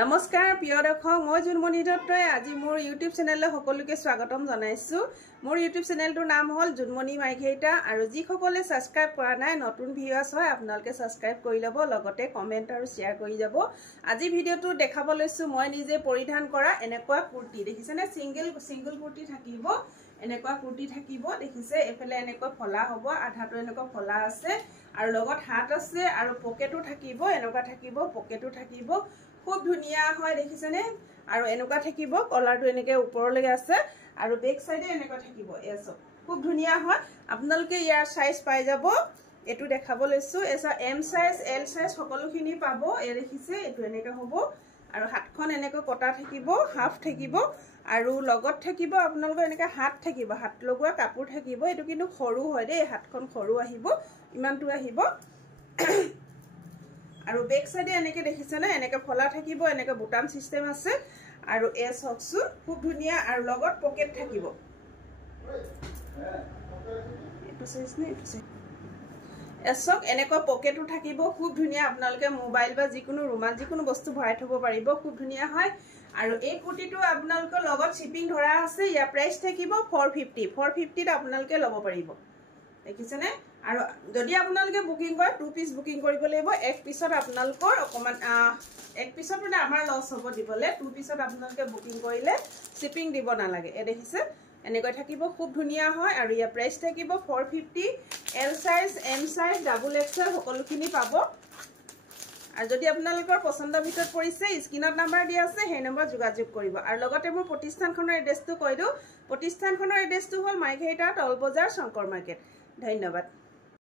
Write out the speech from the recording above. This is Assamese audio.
নমস্কাৰ প্ৰিয় দৰ্শক মই জুনমণি দত্তই আজি মোৰ ইউটিউব চেনেললৈ সকলোকে স্বাগতম জনাইছো। মোৰ ইউটিউব চেনেলটোৰ নাম হ'ল জুনমণি মাইঘেইটা আৰু যিসকলে সাবস্ক্ৰাইব কৰা নাই নতুন ভিউয়াৰ্স হয় আপোনালোকে সাবস্ক্ৰাইব কৰি ল'ব লগতে কমেন্ট আৰু শেয়াৰ কৰি যাব। আজি ভিডিওটো দেখাব লৈছো মই নিজে পৰিধান কৰা এনেকুৱা কুৰ্তি দেখিছেনে সিঙ্গেল কুৰ্তি থাকিব এনেকুৱা কুৰ্তি থাকিব দেখিছে এফালে এনেকুৱা ফলা হ'ব আধাটো এনেকুৱা ফলা আছে আৰু লগত হাত আছে আৰু পকেটো থাকিব এনেকুৱা থাকিব পকেটো থাকিব খুব ধুনিয়া হয় দেখিছেনে আৰু এনেকুৱা থাকিব কলাৰটো এনেকৈ ওপৰলৈকে আছে আৰু বেক সাইডে এনেকুৱা থাকিব এসব খুব ধুনিয়া হয় আপোনালোকে ইয়াৰ সাইজ পাই যাব এটো দেখাব লৈছো এসা এম সাইজ এল সাইজ সকলোখিনি পাব এ দেখিছে এটো এনেকৈ হ'ব আৰু হাতখন এনেকৈ কটা থাকিব হাফ থাকিব আৰু লগত থাকিব আপোনালোকৰ এনেকৈ হাত থাকিব হাত লগোৱা কাপোৰ থাকিব এটো কিন্তু সৰু হয় দেই হাতখন সৰু আহিব ইমানটো আহিব আৰু বেক সাইডে এনেকৈ দেখিছে না এনেকৈ ফলা থাকিব এনেকৈ বুটাম সিস্টেম আছে আৰু এস হকসু খুব ধুনিয়া আৰু লগত পকেট থাকিব এটো সাইজ নে এটো সাইজ এসক এনেকৈ পকেটো থাকিব খুব ধুনিয়া আপোনালোকে মোবাইল বা যিকোনো ৰুমাল যিকোনো বস্তু ভৰাই থব পাৰিব খুব ধুনিয়া হয় আৰু এই কুৰ্তিটো আপোনালোকৰ লগত শিপিং ধৰা আছে ইয়া প্ৰাইস থাকিব 450 ত আপোনালোকে ল'ব পাৰিব দেখিছেনে আৰু যদি আপোনালোকে বুকিং কৰে 2 পিস বুকিং কৰিব লাগিব এক পিছত আপোনালোকৰ অকমান এক পিছত মানে আমাৰ লস হ'ব দিবলে 2 পিছত আপোনালোকে বুকিং কৰিলে শিপিং দিব নালাগে এ দেখিছে এনেকৈ থাকিব খুব ধুনিয়া হয় আৰু ইয়া প্ৰাইস থাকিব 450 L size M size double XL সকলোখিনি পাব আৰু যদি আপোনালোকৰ পছন্দৰ ভিতৰত পৰিছে স্ক্ৰিনত নাম্বাৰ দিয়া আছে সেই নম্বৰ যোগাযোগ কৰিব আৰু লগতে মোৰ প্ৰতিষ্ঠানখনৰ এড্ৰেছটো কৈ দিও প্ৰতিষ্ঠানখনৰ এড্ৰেছটো হ'ল মাইঘেইটা টল বজাৰ শংকৰ মাৰ্কেট ধন্যবাদ।